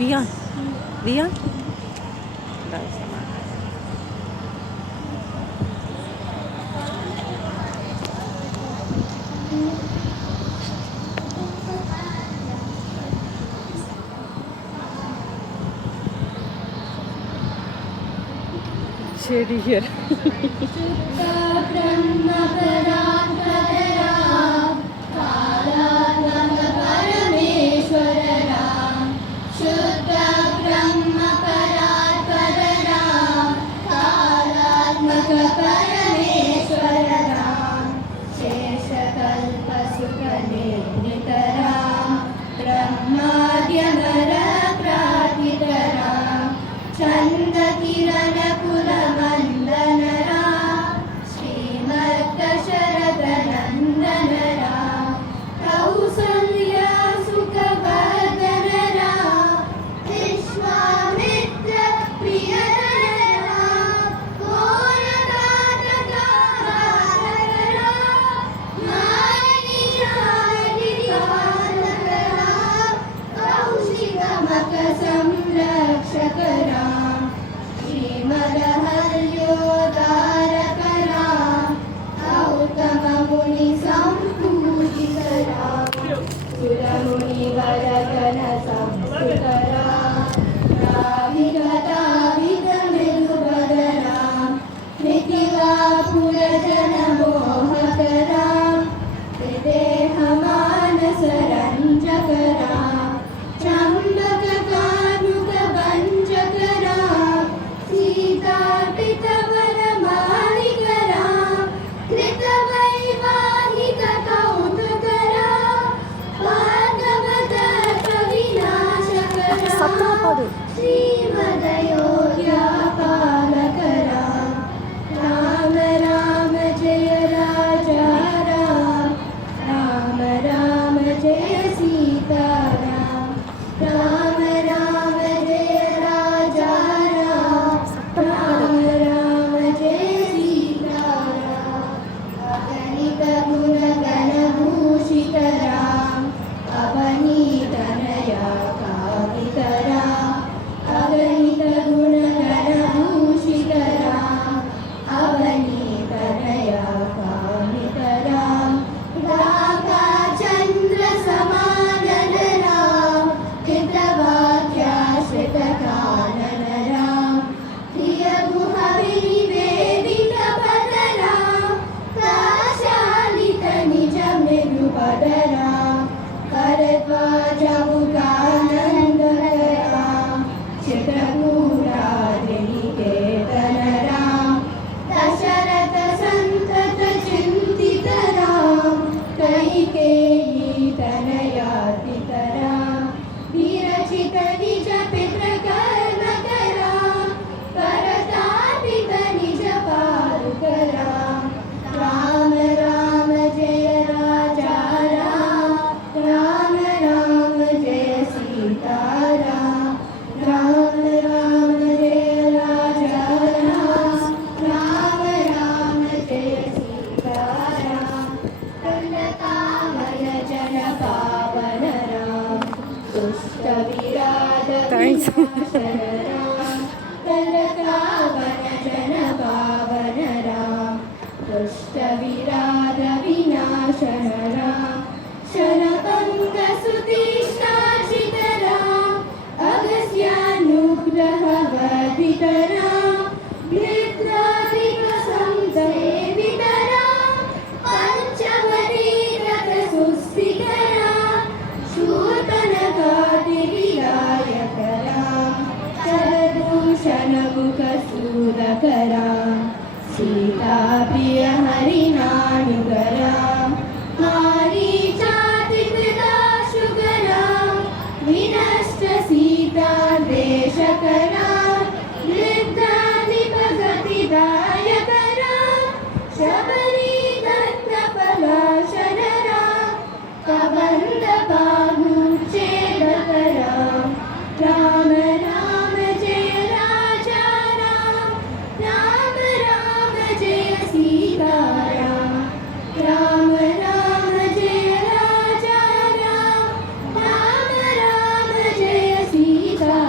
Dion. Dion? Dahil sama. ശരി ശരി चंद किरण कुल मंदनरा श्रीमद् दशरथ नंदनरा कौसल्या सुखवर्धनरा विश्वामित्र प्रियनरा घोरघातकाहारकरा मानिनिशानिकानकरा कौशिकमक संरक्षकरा श्रीमदहर्योदारकरा गौतम मुनि संपूजितरा सुरमुनिवरगण संस्तुतरा विगताविगमृदुवदना कृतिवा पुरजन मोहकरा हृदेहमानसरञ्जकरा चम्बककानुकभञ्जकरा सीतार्पितवनमालिकरा कृतवैवाहिककौतुकरा भागवतविनाशकरा श्रीमदयोध्यापालकरा राम राम जय राजा राम राम राम जय सीताराम राम राम जय राजा राम राम राम जय सीताराम अगणित गुणगण भूषित राम अवनीतनया कामितरा अगणित गुणगण भूषित राम अवनीतनया कामितरा रागा चंद्र समानन राम कृतवाक्याश्रित कानन राम प्रिय गुहविनिवेदित पद राम काशालित निज मृदुपद राम करद्वाज मुखानंद राम चित्रकूटादिनिकेतन राम दशरथ संतत चिंतित राम कैकेयी तनयातित राम विरचित निज पितृकर्म करा करतापित निज पालुक राम राम राम जय राजा राम राम राम जय सीताराम राम राम जय राजा राम राम राम जय सीताराम कनकामय जन पावन राम दुष्ट विराट Thanks. विनाशन राम कनकावन जन पावन राम दुष्ट विराट विनाशन राम शरभंग सुतिष्ठाचित राम अगस्यानुग्रह वर्धित राम मित्रादिक संसेवित राम पंचवरीरथ सुस्थित राम शूर्पणखादि विनायक राम शरदूषण मुख सूरक राम सीता प्रिय हरिनायुग राम मारीचाति कृताशुग राम विनष्ट सीता देशक राम वृद्धाधिपगतिदायक राम शबरी दत्त पलाशन राम कबंध बाहु छेदक राम राम राम जय राजा राम राम राम जय सीताराम राम राम जय राजा राम राम राम जय सीता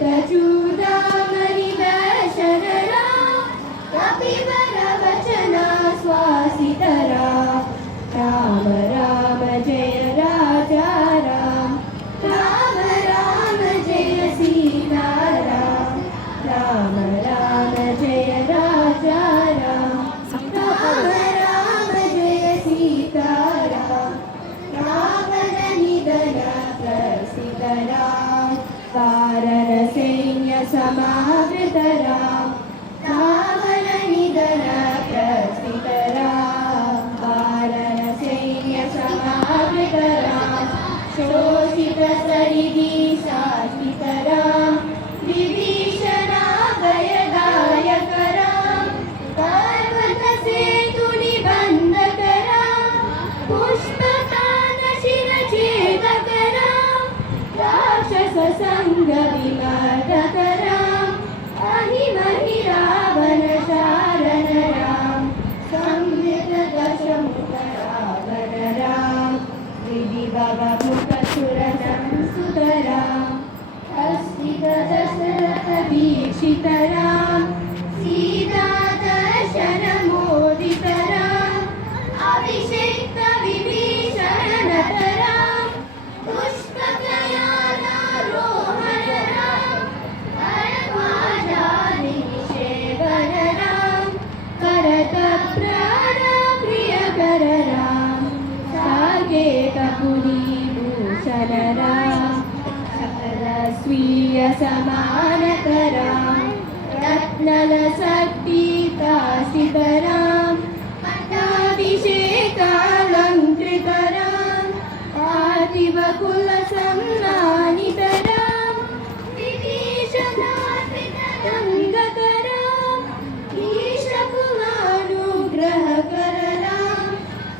चूडामणिदर्शनरा कपिवरवचना स्वासितरा राम राम जय राजा राम राम राम जय सीताराम राम राम जय राजा राम राम राम जय सीताराम रावण निधन प्रसिद्धराम वारण सैन्य समावृतराम रावण निधन प्रसिद्धराम वारण सैन्य समावृतराम शोषित सरिदी शाश्वितराम विभीषणाभयदायकराम पर्वत सेतु निबन्धकराम पुष्पकानशिरछेदकराम राक्षस संग विमर्दकराम अहिमहि रावण शारण राम संवृत दशमुख रावण राम विधिभव मुख सुर संसुतराम अस्तिक दशरथ दीक्षितराम सीता दर्शन मोदितराम अभिषेक्त विभीषण नटराम पुष्पकयानारोहणराम करध्वजानिषेवनराम करतप्राण प्रियकरराम साकेतपुरीभूषणराम सकल स्वीय समानतराम रत्नलसत्पीतासितराम पट्टाभिषेकालङ्कृतराम पार्थिवकुलसम्मानितराम विभीषणार्पितरङ्गतराम ईशकुमानुग्रहकरराम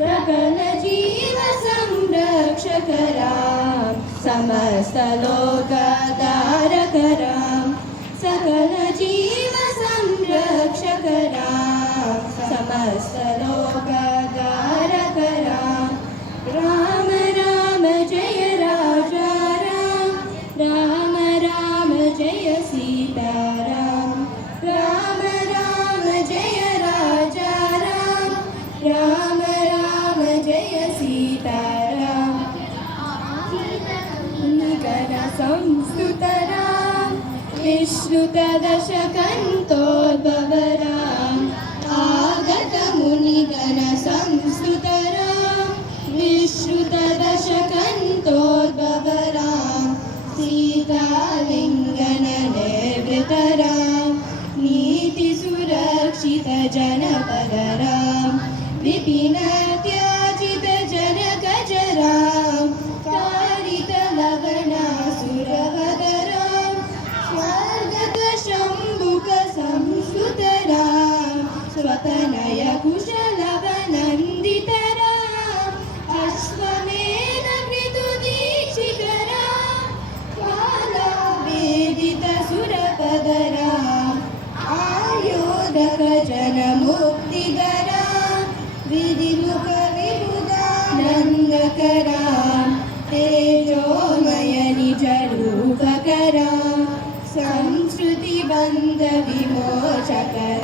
सकल जीव संरक्षकराम समस्तलोकधारकराम सकल जीव संरक्षकराम समस्तलोकधारकराम राम राम जय राजा राम राम राम जय सीताराम राम राम जय राजा राम राम राम जय सीताराम निगन संस्तुतराम विश्रुतदशकन्तोद्भवराम आगत मुनिगण संस्तुतराम विश्रुतदशकन्तोद्भवराम सीतालिङ्गन निर्वृतराम नीतिसुरक्षित जनपदराम विपिन त्याजित जनकजराम कारित लवणासुरवदराम स्वर्गत शम्भुक संस्कृतराम स्वतनय कुशलवनन्दितराम अश्वमेध कृतुदीक्षितराम कालावेदित सुरपदराम आयोधक जनमुक्तिगराम विधिमुख विबुधानन्दकराम तेजोमय निजरूपकराम संस्कृतिबन्ध विमोचकराम